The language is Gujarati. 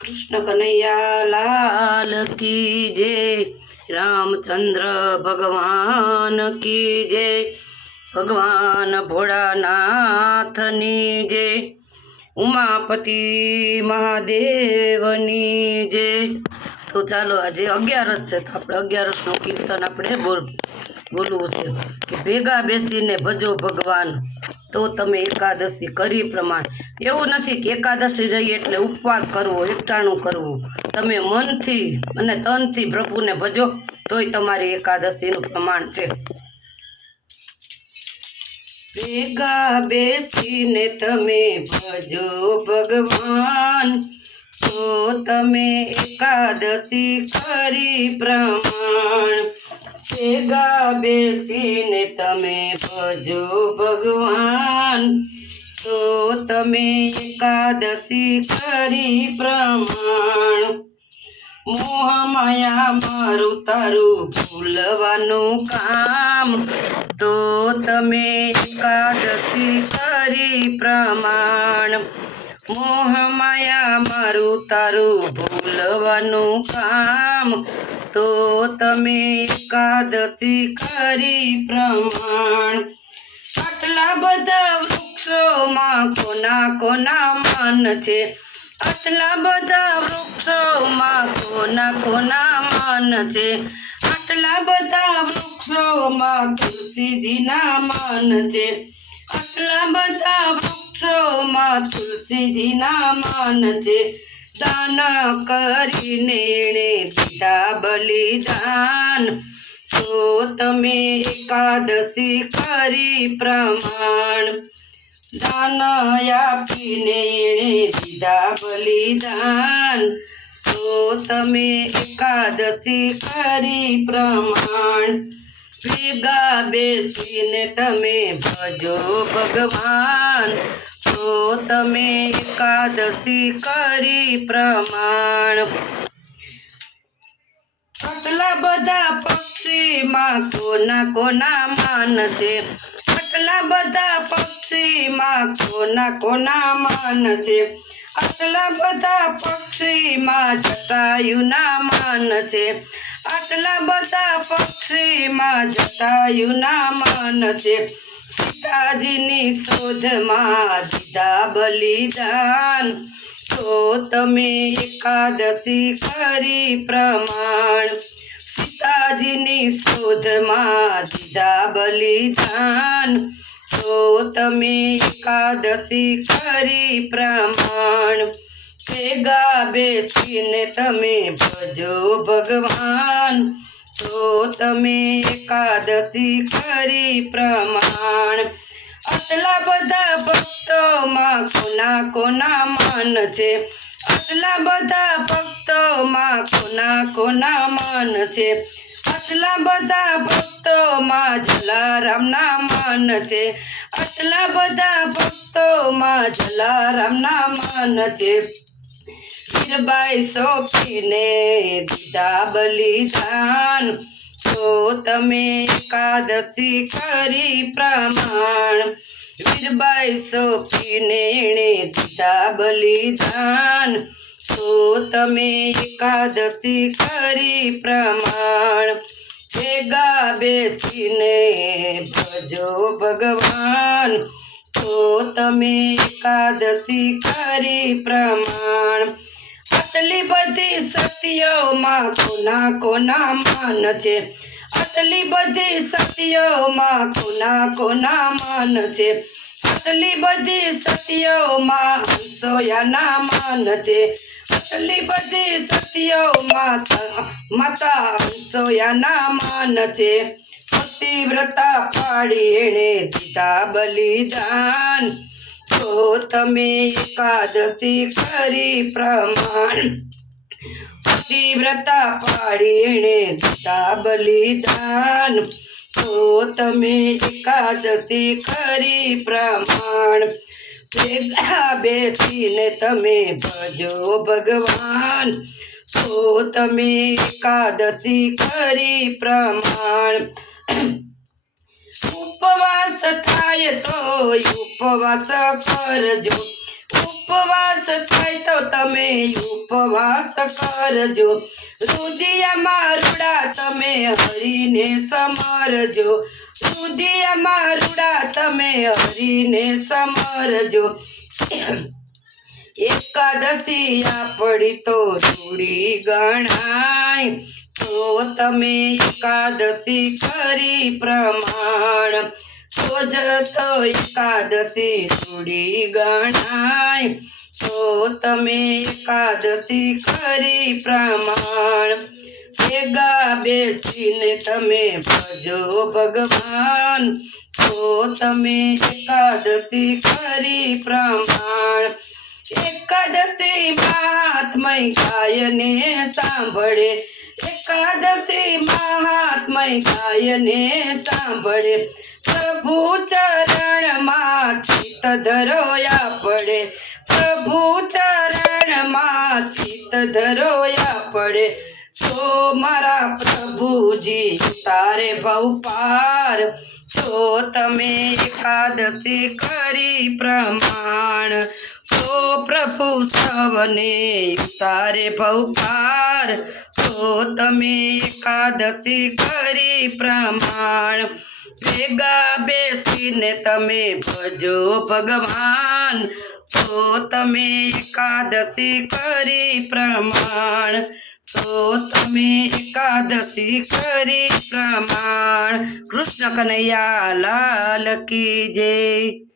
कृष्ण कन्हैया लाल की जय। रामचंद्र भगवान की जय। भगवान भोળાનાથની જય। ઉમાપતિ મહાદેવની જય। તો ચાલો આજે 11 છે તો આપણે 11નું કીર્તન આપણે બોલવું છે કે ભેગા બેસીને ભજો ભગવાન તો તમે એકાદશી કરી પ્રમાણ। એવું નથી કે એકાદશી રહી એટલે ઉપવાસ કરવો, એકટાણું કરવું। તમે મનથી અને તનથી પ્રભુને ભજો તોય તમારી એકાદશીનું પ્રમાણ છે। ભેગા બેસીને તમે ભજો ભગવાન તો તમે એકાદશી કરી પ્રમાણ। ભેગા બેસીને તમે ભજો ભગવાન તો તમે એકાદશી કરી પ્રમાણ। મોહ માયા મારું તારું ભૂલવાનું કામ તો તમે એકાદશી કરી પ્રમાણ। મોહ માયા મારું તારું ભૂલવાનું કામ તો તમે એકાદશી કરી પ્રમાણ। આટલા બધા વૃક્ષોમાં કોના કોના માન છે? આટલા બધા વૃક્ષોમાં કોના કોના માન છે? આટલા બધા વૃક્ષોમાં તુલસીજીના માન છે। આટલા બધા વૃક્ષોમાં તુલસીજીના માન છે। દાન કરીને એણે દીધા બલિદાન તો તમે એકાદશી કરી પ્રમાણ। દાન આપીને એણે દીધા બલિદાન તો તમે એકાદશી કરી પ્રમાણ। ભેગા બેસીને તમે ભજો ભગવાન તો તમે એકાદશી કરી પ્રમાણ। આટલા બધા પક્ષીમાં કોના કોના માન છે? આટલા બધા પક્ષીમાં કોના કોના માન છે? આટલા બધા પક્ષીમાં જટાયુના માન છે। આટલા બધા પક્ષીમાં જટાયુના માન છે। સીતાજીની શોધમાં દીધા બલિદાન તો તમે એકાદશી કરી પ્રમાણ। સીતાજીની શોધમાં દીધા બલિદાન તો તમે એકાદશી કરી પ્રમાણ। ભેગા બેસીને તમે ભજો ભગવાન તો તમે એકાદશી કરી પ્રમાણ। આટલા બધા ભક્તોમાં કોના કોના માન છે? આટલા બધા ભક્તોમાં કોના કોના માન છે? આટલા બધા ભક્તોમાં જલારામના માન છે। આટલા બધા ભક્તોમાં જલારામના માન છે। વીરબાઈ સોંપીને દીધા બલિદાન તો તમે એકાદશી કરી પ્રમાણ। વીરબાઈ સોંપીને એણે દીધા બલિદાન તો તમે એકાદશી કરી પ્રમાણ। ભેગા બેસીને ભજો ભગવાન તો તમે એકાદશી કરી પ્રમાણ। આટલી બધી સતીઓમાં કોના કોના માન છે? આટલી બધી સતીઓમાં કોના કોના માન છે? આટલી બધી સતીઓમાં હંસોયાના માન છે। આટલી બધી સતીઓમાં માતા હંસોયાના માન છે। પતિવ્રતા પાડી એણે દીધા બલિદાન તો તમે એકાદશી કરી પ્રમાણ। પતિવ્રતા પાડી એણે દીધા બલિદાન તો તમે એકાદશી કરી પ્રમાણ। ભેગા બેસીને તમે ભજો ભગવાન તો તમે એકાદશી કરી પ્રમાણ। ઉપવાસ થાય તો ઉપવાસ કરજો। ઉપવાસ થાય તો તમે ઉપવાસ કરજો રુધિયામાં રૂડા તમે હરીને સમરજો રુધિયામાં રૂડા તમે હરીને સમરજો એકાદશી આપણી તો રૂડી ગણાય તો તમે એકાદશી કરી પ્રમાણ તો જ તો એકાદશી રૂડી ગણાય તો તમે એકાદશી કરી પ્રમાણ ભેગા બેસીને તમે ભજો ભગવાન તો તમે એકાદશી કરી પ્રમાણ એકાદશી મહાત્મય ગાયને સાંભળે એકાદશી મહાત્મય ગાયને સાંભળે પ્રભુ ચરણમાં ચિત્ત ધરોયા પડે પ્રભુ ચરણમાં ચિત્ત ધરોયા પડે તો મારા પ્રભુજી તારે ભવ પાર તો તમે એકાદશી કરી પ્રમાણ તો પ્રભુ સવને તારે ભવ પાર તો તમે એકાદશી કરી પ્રમાણ ભેગા બેસીને તમે ભજો ભગવાન તો તમે એકાદશી કરી પ્રમાણ તો તમે એકાદશી કરી પ્રમાણ કૃષ્ણ કનૈયા લાલ કી જય।